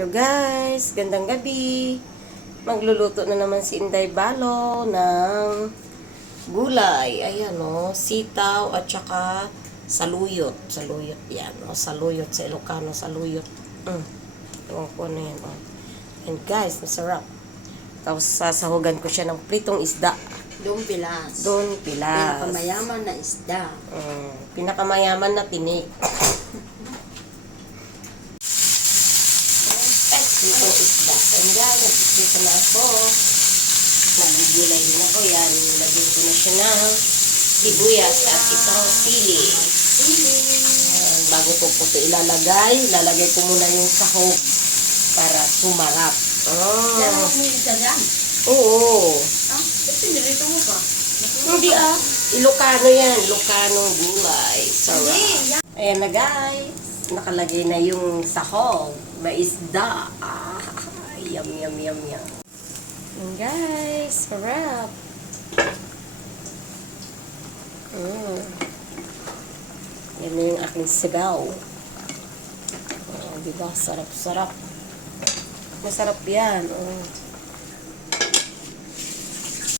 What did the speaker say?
Hello guys, gandang gabi. Magluluto na naman si Inday Balo ng gulay. Ayan o, sitaw at saka saluyot. Saluyot yan o, saluyot sa Ilocano, saluyot. Ewan ko ano yan o. And guys, masarap. Tapos sasahugan ko siya ng pritong isda. Doon pilas. Doon pilas. Pinakamayaman na isda. Pinakamayaman na tinik. Pritong isda. And guys, nagpipita na ako. Nagugulay din ako yan. Lagyan ko na siya ng sibuyas at isang sili. Ayan, bago ko po ito ilalagay ko muna yung sahog para sumarap. Yan ang kumilig ka dyan. Oo. Kasi nilito mo pa. Hindi Ilocano yan. Ilocanong gulay. Sarap. Ayan na guys. Nakalagay na yung sahog. May isda. Yum, yum, yum, yum. Ayan guys. Sarap. Yan na yung aking sigaw. Diba? Sarap, sarap. Masarap yan.